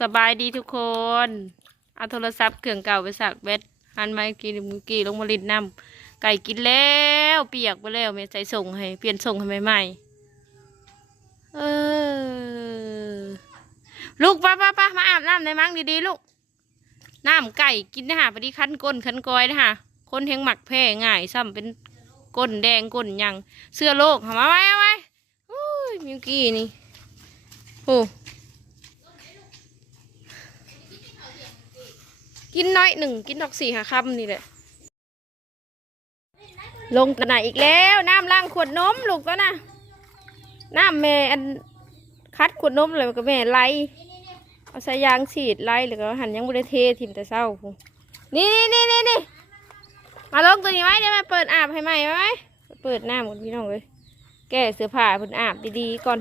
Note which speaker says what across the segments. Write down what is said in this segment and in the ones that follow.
Speaker 1: สบายดีทุกคนเอาโทรศัพท์เครื่องเก่าไปสักเบ็ดหันมากินมือกี้ลงมาลิดน้ำไก่กินแล้ว เปียกไปแล้วแม่ใจส่งให้ เปลี่ยนส่งให้ใหม่ๆเออลูกป้าป้าป้ามาอาบน้ำในมั้งดีๆลูกน้ำไก่กินนะฮะพอดีคั้นก้นคั้นกอยนะฮะคนเฮงหมักแพ้ง่ายซ้ำเป็นก้นแดงก้นยังเสื้อโลกหามาไว้เอาไว้อุ้ยมิวกี้นี่โอ้ กินน้อยหนึ่งกินดอกสี่หาคำนี่แหละลงตะไหนอีกแล้ว น้ำล้างขวดนมลูกก็นะน้ำแม่อันคัดขวดนมเลยก็แม่ไล่เอาสายยางฉีดไล่หรือก็หันยังบริเททิมแต่เศร้าพูนี่นี่นี่นี่นี่มาลงตัวนี้ไว้เดี๋ยวม่เปิดอาบให้ใหม่ไว้เปิดหน้าหมดพี่น้องเลยแก้เสื้อผ้าเพิ่นอาบดีๆก่อน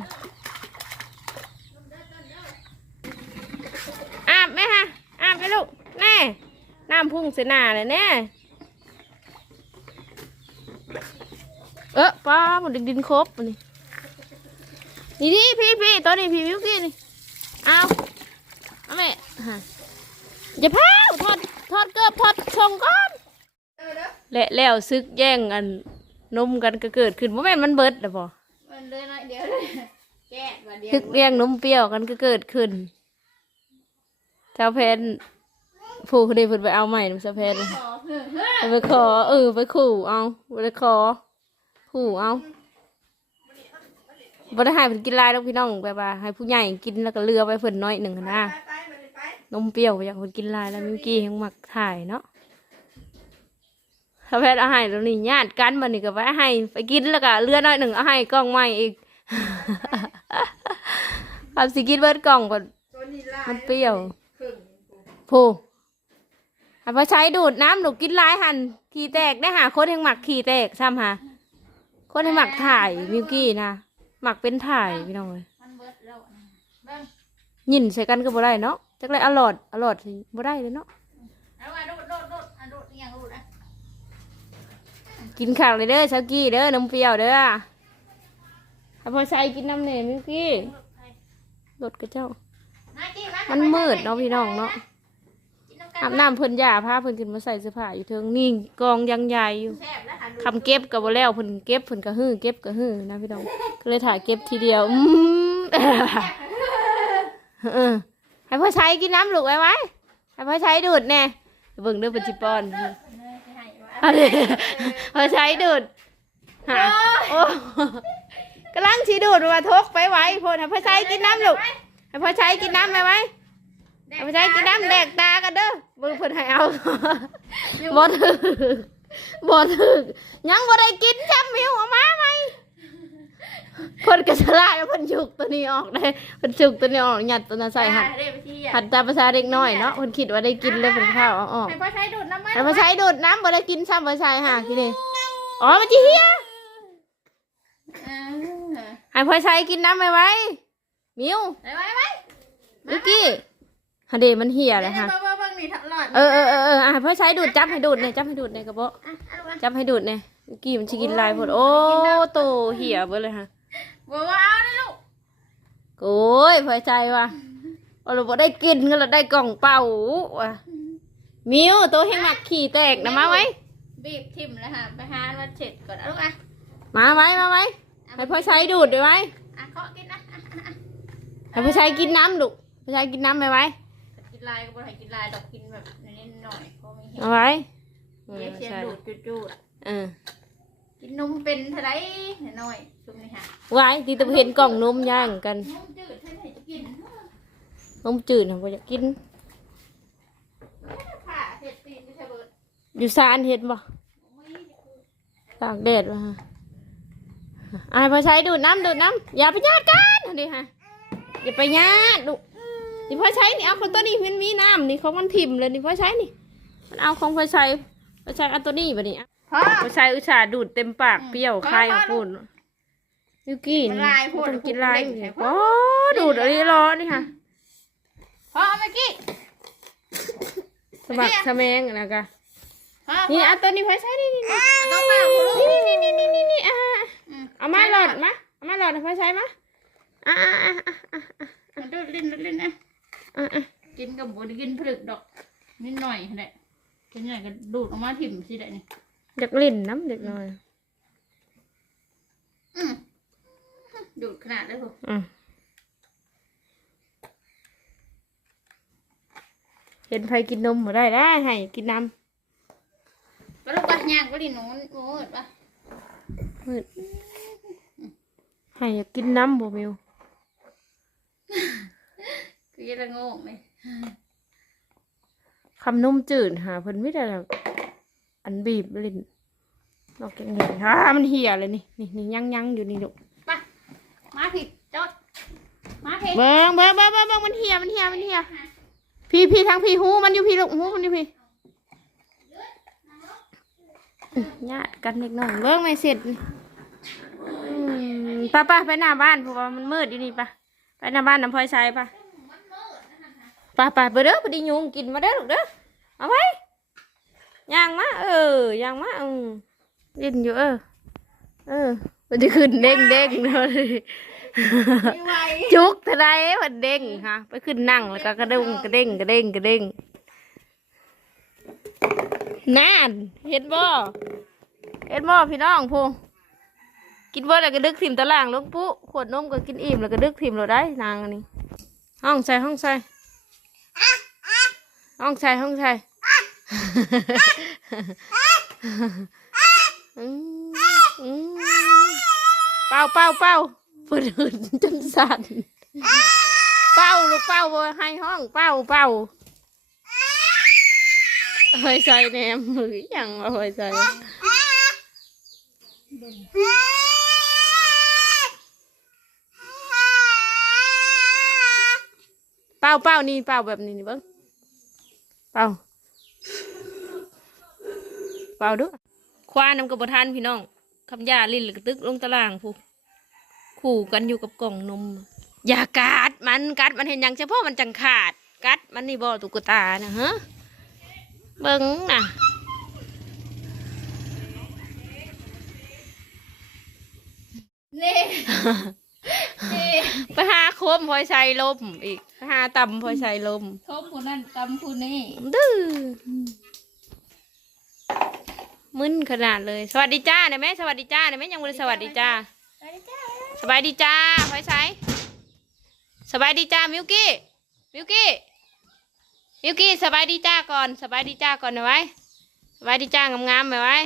Speaker 1: อาบไหมฮะ อาบไปลูก แน่ น้ำพุ่งเสหนาเลยแน่เออป้าหมดดินครบอันนี่นี่ดิพี่พี่ตัวนี้พี่วิวกี้นี่เอาเอาแม่ฮะอย่าพาวทอดทอดเกือบทอดชงก่อนและแล้วซึกแย่งอันนมกันก็เกิดขึ้นว่าแม่นมันเบิดแล้วบ่
Speaker 2: มันเลยหน่อยเดียวเลยแก้มาเดียว
Speaker 1: ซึกแย่งนมเปรี้ยวกันก็เกิดขึ้นชาวแพน ผู้คนใดเพิ่นไปเอาใหม่นำชาวแพน
Speaker 2: ขอเฮ้อเฮ้อ
Speaker 1: ไปขอเออไปขู่เอาไปขอขู่เอาบ่ได้ให้เพิ่นกินหลายดอกพี่น้องแบบว่าให้ผู้ใหญ่กินแล้วก็เลือไปเพิ่นน้อยหนึ่งหั้นนะนมเปรี้ยวอยากเพิ่นกินหลายแล้วมิวกี้ยังมักถ่ายเนาะชาวแพนเอาให้แล้วนี่ญาติกันบัดนี้ก็ไปให้ไปกินแล้วก็เลือน้อยหนึ่งเอาให้กล้องใหม่อีกความสิกินเบิดกล่องก่อนมันเปรี้ยวผู้ หันพอใช้ดูดน้ำหนูกินลายหันขี่แตกได้หาคนแห่งหมักขี่แตกซ้ำหาคนแห่งหมักถ่ายมิวกี้นะหมักเป็นถ่ายพี่น้องเลย
Speaker 2: มันเบิดแล้วนะเบิ่ง
Speaker 1: ยินใส่กันก็บ่ได้เนาะจักไรอร่อยอร่อยสิบ่ได้เลยเนาะ
Speaker 2: เอามาโดดโดดโดดอะโดดอย่างโดดอะ
Speaker 1: กินข้าวเลยเด้อช้ากี้เด้อนมเปรี้ยวเด้อถ้าพอใช้กินน้ำเนยมิวกี้รถกระเจ้า
Speaker 2: มาจี้า
Speaker 1: มันมืดเนาะพี่น้องเนาะ อาบน้ำเพิ่นยาพาเพิ่นขึ้นมาใส่เสื้อผ้าอยู่เทิงนี่กองยังใหญ่อยู่
Speaker 2: แซ่บแล้วค่ะดู
Speaker 1: คำเก็บกับบ่แล้วเพิ่นเก็บเพิ่นก็ฮื้อเก็บก็ฮื้อนะพี่น้องก็เลยถ่ายเก็บทีเดียวอืมเออให้พ่อใช้กินน้ำลูกไว้ไว้ให้พ่อใช้ดูดแน่เบิ่งเด้อเพิ่นสิป้อน
Speaker 2: เออสิให้ว่า
Speaker 1: อันนี้พ่อใช้ดูดหาโอ้กำลังสิดูดว่าทกไปไว้พ่นให้พ่อใช้กินน้ำลูกให้พ่อใช้กินน้ำไว้ไว้ ให้พ่อใช้กินน้ำแดกตากันเด้อเบิ่งเพิ่นให้เอาบ่ถึกบ่ถึกยังบ่ได้กินจำมิวเออกมาไหมคนกระสลาดเพิ่นฉุกตัวนี้ออกได้เพิ่นฉุกตัวนี้ออกหยัดตัวนั้นใส่หัด
Speaker 2: เด้ไปที่อะ
Speaker 1: หัดตามภาษาเด็กน้อยเนาะเพิ่นคิดว่าได้กินเลยเพิ่นข้าวเอาออก
Speaker 2: ให้พ่อใช้ดูดน้ำมัน
Speaker 1: แต่พอใช้ดูดน้ำบ่ได้กินซ้ำบ่ใช่ฮะทีนี้อ๋อมันจิเฮีย
Speaker 2: เออ
Speaker 1: ให้พอใช้กินน้ำไว้ไว้มิว
Speaker 2: ไว้ไว้ไว้
Speaker 1: เมื่อกี้ ฮะเดมันเหียเลยค่ะ
Speaker 2: เบิ่งเบิ่งเบิ่งนี่ทัดหลอด
Speaker 1: เออเออเออเอออะให้พอใช้ดูดจับให้ดูดเนี่ยจับให้ดูดเนี่ยกระโบะ
Speaker 2: อะเอาลูกอะ
Speaker 1: จับให้ดูดเนี่ยเมื่อกี้มันสิกินลายหมดโอ้โตเหียเบิดเลยค่ะ
Speaker 2: บอกว่าเอาเลยลูก
Speaker 1: โอ้ยพอใจว่ะเราบ่ได้กินก็เราได้กล่องเป่าว่ะมิวตัวให้หมักขี่แตกนะมาไว้
Speaker 2: บีบทิ่มเลยค่ะไปหามาเสร็จก่อนเอาลูกอะ
Speaker 1: มาไว้มาไว้ให้พ่อใช้ดูดด้วยไว้
Speaker 2: อะเคาะกินนะอะอะอะ
Speaker 1: ให้พ่อใช้กินน้ำลูกพ่อใช้กินน้ำไปไว้
Speaker 2: กินลายก็บ่ได้กินลายดอกกินแบบนิดๆหน่อยๆเพราะไม่เห็น
Speaker 1: เอาไว้เออ
Speaker 2: เรียกเสียง
Speaker 1: ใช่
Speaker 2: ดูดจูด
Speaker 1: เออ
Speaker 2: ๆกินนมเป็นเท่าไรหน่อยๆชุบนี่ค่ะ
Speaker 1: ไว้ที่ตะเห็นกล่องนมย่างกัน
Speaker 2: นมจืดเท่าไหร่จะกิน
Speaker 1: นมจืดนะพ่ออยากกิน
Speaker 2: ผ่าเห็ดตีนไม่ใช่เบิร์ด
Speaker 1: อยู่ซานเห็นบ่ตากแดดว่ะฮะอ่าพ่อใช้ดูดน้ำดูดน้ำอย่าไปญาติกันเอาดิฮะอย่าไปญาติลูก นี่พ่อใช้นี่เอาคนตัวนี้มันมีน้ำนี่ของมันถิ่มเลยนี่พ่อใช้นี่ มันเอาของพ่อใช้พ่อใช้เอาตัวนี้บ่นี่
Speaker 2: พ่อ
Speaker 1: พ่อใช้อุตส่าห์ดูดเต็มปากเปรี้ยวคายออกพูดยูกี้
Speaker 2: มัน
Speaker 1: นี่
Speaker 2: ลายพูด
Speaker 1: ต้องกินลาย
Speaker 2: พูดเล่น
Speaker 1: โอ้ดูดอะไรรอนี่ค่ะ
Speaker 2: พ่อเอาเมื่อกี้
Speaker 1: สมัครสะแมงนะกะ
Speaker 2: พ่อ
Speaker 1: นี่เอาตัวนี้พ่อใช้นี่นี่นี่
Speaker 2: ต้องไปเอาลูก
Speaker 1: นี่นี่นี่นี่นี่นี่อะ
Speaker 2: อืม
Speaker 1: เอามาหลอดมาเอามาหลอดให้พ่อใช้มาอะอะอะอะอะ
Speaker 2: มาดูดลิ้นดูดลิ้นนะ
Speaker 1: อะอะ
Speaker 2: กินกับบไดกินผลึกดอก นิดหน่อยแหละกินหน่อยก็ดูดออกมาถิ่มสิได้นี่
Speaker 1: อยากเล่นน้ำเด็กน้อย
Speaker 2: อืมดูดขนาดเลยพวก
Speaker 1: อืมเห็นใครกินนมมาได้ได้ให้กินน้
Speaker 2: ไปลูกปะย่างก็ดิหนูหนูเห็นปะำ
Speaker 1: มืดให้อยากกินน้ำบ่มิว
Speaker 2: คือยังละโงงเลย
Speaker 1: คำนมจืดหาเพิ่นไม่ได้แล้วอันบีบลิ้นนอกจากนี้ฮ่ามันเหี่ยเลยนี่นี่นี่ยังยังอยู่นี่ลูก
Speaker 2: ปะมาผิดจดมาผิด
Speaker 1: เบิ้งเบิ้งเบิ้งเบิ้งเบิ้งมันเหี่ยมันเหี่ยมันเหี่ยพี่พี่ทางพี่หูมันอยู่พี่ลูกหูมันอยู่พี่อื้อญาติกันเล็กน้อยเบิ้งไม่เสร็จอืมไป้าป้าไปหน้าบ้านเพราะว่ามันมืดอยู่นี่ป้าไปหน้าบ้านน้ำพลอยใส่ป้า ป้าป้าไปเด้อพอดียุงกินมาเด้อลูกเด้อเอาไว้ย่างมาเออย่างมาอืมเล่นอยู่เออเออ มันจะขึ้นเด้งเด้งเลย
Speaker 2: ไม่ไหว
Speaker 1: จุกทะเลมันเด้งฮะไปขึ้นนั่งแล้วก็กระดุงกระเด้งกระเด้งกระเด้งนั่นเห็นบ่เห็นบ่พี่น้องพูกินบ่แล้วก็ดึกถิ่มตะล่างลงปุ๊ขวดนมก็กินอิ่มแล้วก็ดึกถิ่มเราได้นางอันนี้ห้องใส่ห้องใส่ ห้องใส่ห้องใส่อืมอืมเป่าเป่าเป่าเปิดหืนจนสั่นเป่าลูกเป่าบ่ให้ห้องเป่าเป่าเฮ้ยใาเฮ้านี่เป่าแบบนี้นี่เบิ้งเป่าเป่าด้วยควานำกับบทานพี่น้องคำยาลิ้นหรือกระตึกลงตารางผู้ขู่กันอยู่กับกล่องนม อย่ากัดมันกัดมันเห็นอย่างเฉพาะมันจังขาด กัดมันนี่บ่ตุกตานะฮะเบิ้งนะ
Speaker 2: เน่
Speaker 1: ไปหาโคมพลอยใส่ลมอีกไปหาตำพลอยใส่ลม
Speaker 2: ทบผู้นั่นตำผู้นี่
Speaker 1: ดื้อมึนขนาดเลย สวัสดีจ้าเนี่ยแม่สวัสดีจ้าเนี่ยแม่ยังไม่ได้สวัสดีจ้า
Speaker 2: ไปเลยจ้า
Speaker 1: สบายดีจ้าพลอยใส่สบายดีจ้ามิวกี้มิวกี้มิวกี้สบายดีจ้าก่อนสบายดีจ้าก่อนหน่อยไว้สบายดีจ้างามๆหน่อยไว้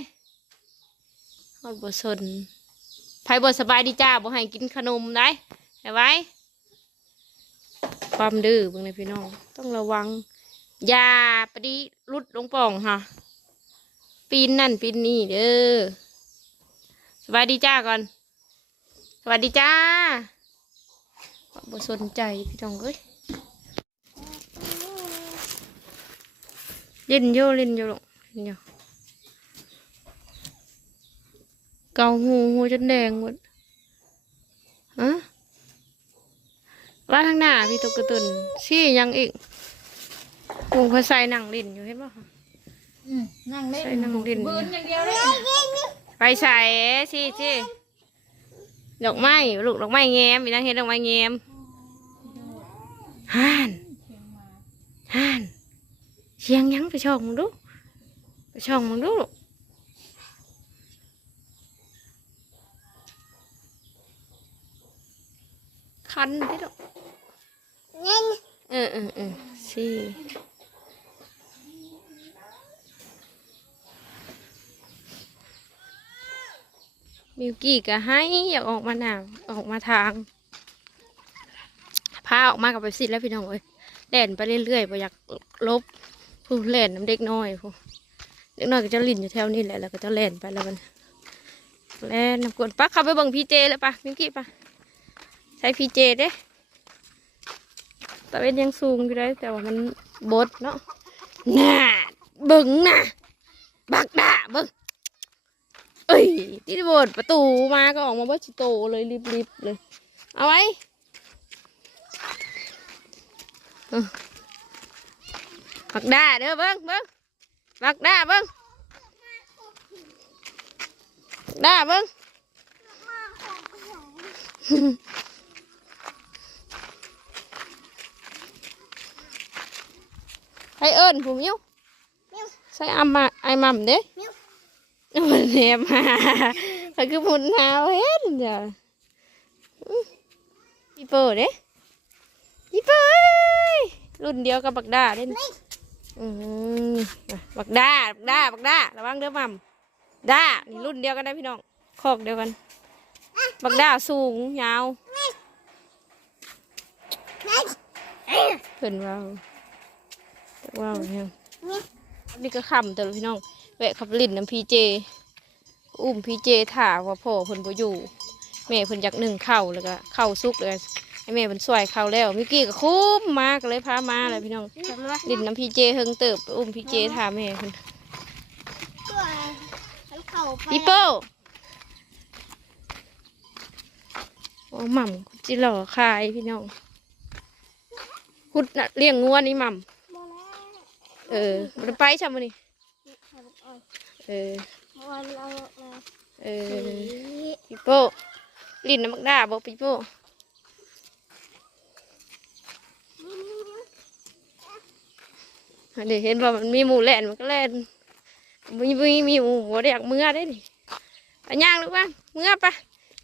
Speaker 1: ฮอดบสน ไผบสบายดีจ้าบ่ให้กินขนมได้หน่อยไว้ ความดื้อเบิ่งในพี่น้อง ต้องระวังอย่าปดีรุดลงป่องค่ะ ปีนนั่นปีนนี่เด้อสบายดีจ้าก่อน สวัสดีจ้าบ่สนใจพี่น้องเอ้ยเล่นโยเล่นโยลงเล่นโย เกาหูหูจนแดงหมดฮะว่าทางหน้าพี่ตกกระตุนซี่ยังอีกหูเขาใส่หนังลิ้นอยู่เห็นป่ะ
Speaker 2: อืมนั่งเล่น
Speaker 1: ใส่นั่งเล่น
Speaker 2: บืนอย่างเดียวเลย
Speaker 1: ไปใส่ซี่ซี่ดอกไม้ลูกดอกไม้แง้มมีนางเห็นดอกไม้แง้มห่านห่านเสียงหยังไปช่องมึงดูไปช่องมึงดูลูก คันที่ดอกเออเออเออซี่มิวกี้ก็ให้อยากออกมาหนาวออกมาทางพาออกมากับไปสิแล้วพี่น้องเอ้ยแล่นไปเรื่อยๆไปอยากลบผู้เล่นน้ำเด็กน้อยผู้เด็กน้อยก็จะลินอยู่แถวนี้แหละแล้วก็จะเล่นไปแล้วมันแล่นน้ำกวนปะเข้าไปเบิ่งพีเจแล้วปะมิวกี้ปะ ใช้พีเจเด้แต่เป็นยังสูงอยู่ได้แต่ว่ามันบดเนาะน่าเบิ่งน่ะบักด่าเบิ่งเอ้ยที่บดประตูมาก็ออกมาว่าชิโตเลยรีบๆเลย เอาไว้บักด้าเด้อเบิ้งเบิ้งบักด้าเบิ้งด้าเบิ้ง ให้เอิญผู้มิ้วใส่อามาไอ้มัมเด้มันแนบมาเขาคือหมุนหาวเห็นจ้ะอื้อพี่เปิดเด้พี่เปิดรุ่นเดียวกับบักดาเด้นอืมอะบักดาบักดาบักดาระวังเด้อมัมดานี่รุ่นเดียวกันได้พี่น้องคอกเดียวกัน บักดาสูงยาวเพิ่นว่า แต่ว่าเนี่ยนี่ก็คำแต่พี่น้องแวะขับลิ่นน้ำพีเจ อุ้มพีเจถ่าว่าพ่อเพิ่นบ่อยู่แม่เพิ่นอยากหนึ่งเข่าแล้วก็เข่าวสุกเลยให้แม่เพิ่นสวยเข่าแล้วมิกกี้ก็คุ้มมากเลยพามาเลยพี่น้องลิ่นน้ำพีเจเฮิงเติบอุ้มพีเจถ่าแม่เพิ่นปีโป้โอ้หม่ำจิหล่อคายพี่น้องคุดเลี้ยงงัวนี่หม่ำ เออมันไปใช่ไหมนี่เออเออปีโป้ลินน้ำมักดาบอกปีโป้เดี๋ยวเห็นว่ามันมีหมูแล่นมันก็แล่นมีมีมีหมูหัวเรียกเมื่อได้ดิอันย่างหรือว่าเมื่อปะ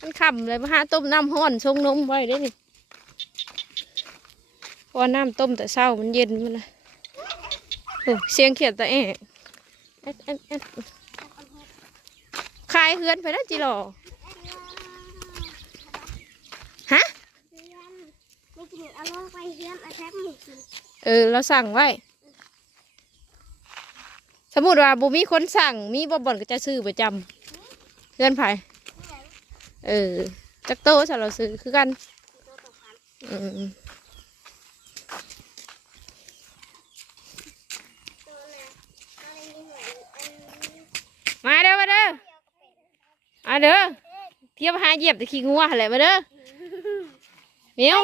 Speaker 1: มันขำเลยมาหาต้มน้ำห้อนชงนมไว้ได้ดิเพราะว่าน้ำต้มแต่เช้ามันเย็นมันเลย เสียงเขียดแต่แอะแอะแอะแอะคายเฮือนไปแล้วจีหรอฮะ
Speaker 3: เออ
Speaker 1: เราสั่งไว้ สมมติว่าบุมีคนสั่ง มีบบ่อนก็จะซื้อประจำเพื่อนไผเออ จักโตสเราซื้อคือกัน อืม
Speaker 3: ตัวน่ะอะไรนี่เหมือนอัน
Speaker 1: มาเด้อมาเด้อมาเด้อเที่ยวหาเหยียบแตะขี้งัวหั่นแหละมาเด้อเหมียว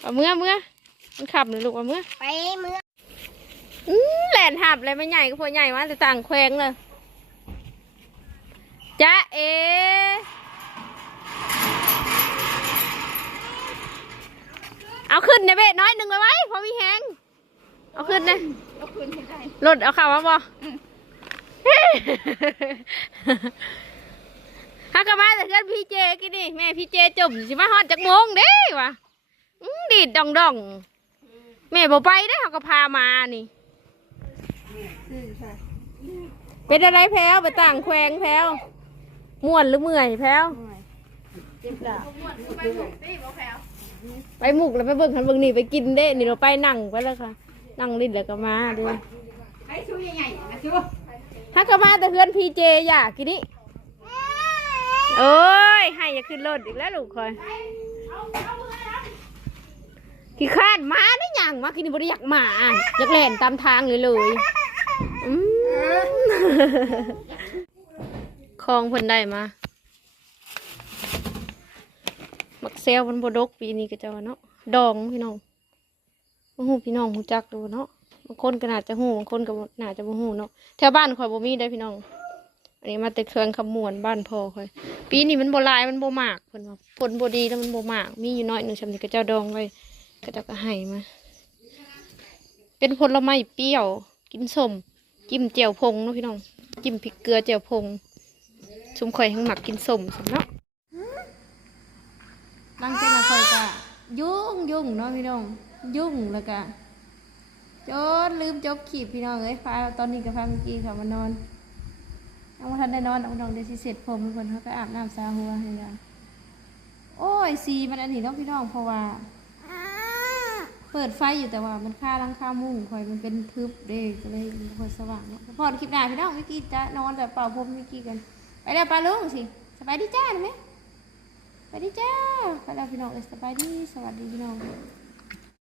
Speaker 1: เอาเมื่อเมื่อมันขับเลยลูกเอาเมื่อ
Speaker 3: ไปเมื่อ
Speaker 1: อืมแหลนหับเลยไม่ใหญ่ก็พอใหญ่มาแต่ต่างแควงเลยจ้าเอเอาขึ้นในเบ็ดน้อยหนึ่งไว้ไว้พอมีแหงเอาขึ้นเลย
Speaker 2: เอาคืนให้ได้
Speaker 1: รถเอาเข่ามาบ่ ฮักกะมาแต่เพื่อนพี่เจกินนี่แม่พี่เจจุ่มสิมาฮอดจากโมงเด้วะอื้อดีดดองดองๆแม่บ่ไปได้อเขาก็พามานี่
Speaker 2: ซื้อค่ะ
Speaker 1: เป็นอะไรแพ้วไปต่างแควงแพ้วม่วนหรือเมื่อยแพ้ว
Speaker 2: เจ็บดาบ
Speaker 1: ไปหมุกแล้วไปเบิ่งคันเบิ่งนี่ไปกินเด้ นี่เราไปนั่งไปแล้วค่ะ นั่งลิ้นแล้วก็มาเด้
Speaker 2: ไอ้ชูใหญ่ๆนะชู
Speaker 1: ฮักกะมาแต่เพื่อนพีเจอยากกินนี่โอ้ย ให้อย่าขึ้นรถอีกแล้วลูกคอยขี้ข้านมาได้ยังมากินนี่บ่ได้อยากมาอยากแล่นตามทางเลยเลยคลองเพิ่นได้มามักเซลมันบดกปีนี้ก็จะว่าเนาะดองพี่น้องบ่ฮู้พี่น้องฮู้จักดูเนาะางคนก็น่าจะฮู้บางคนก็น่าจะบ่ฮู้เนาะแถวบ้านข่อยบ่มีได้พี่น้อง อันนี้มาแต่เครื่องคำมวนบ้านพ่อข่อย ปีนี้มันบ่ลายมันบ่มากเพิ่นว่าผลบ่ดีแล้วมันบ่มาก มีอยู่น้อยหนึงซำนี้ก็เจ้าดองไว้ก็เจ้าก็ให้มา เป็นผลไม้เปรี้ยว กินส้มจิ้มเจียวพงเนาะพี่น้อง จิ้มพริกเกลือเจียวพงชุมข่อยทั้งหมักกินส้มสำเนาะหลังจากนั้นค่อยก็ยุ่งยุ่งเนาะพี่น้อง ยุ่งแล้วก็ จนลืมจบขีบพี่น้องเอ้ยพาตอนนี้กับพาเมื่อกี้เขามานอนเอามาทันได้นอนเอาน้องเดี๋ยวสิเสร็จผมทุกคนเขาก็อาบน้ำซาหัวให้กันโอ้ยสีมันอันนี้เนาะพี่น้องเพราะว่า เปิดไฟอยู่แต่ว่ามันค่ารังค่ามุ้งคอยมันเป็นทึบเด้ก็เลยมันคอยสว่างเนาะพอดคลิปหน้าพี่น้องเมื่อกี้จะนอนแต่เป่าผมเมื่อกี้กัน ไปแล้วปลาลุงสิสบายดีจ้าเห็นไหมสวัสดีจ้าไปแล้วพี่น้องเอ้ยสบายดีสวัสดีพี่น้อง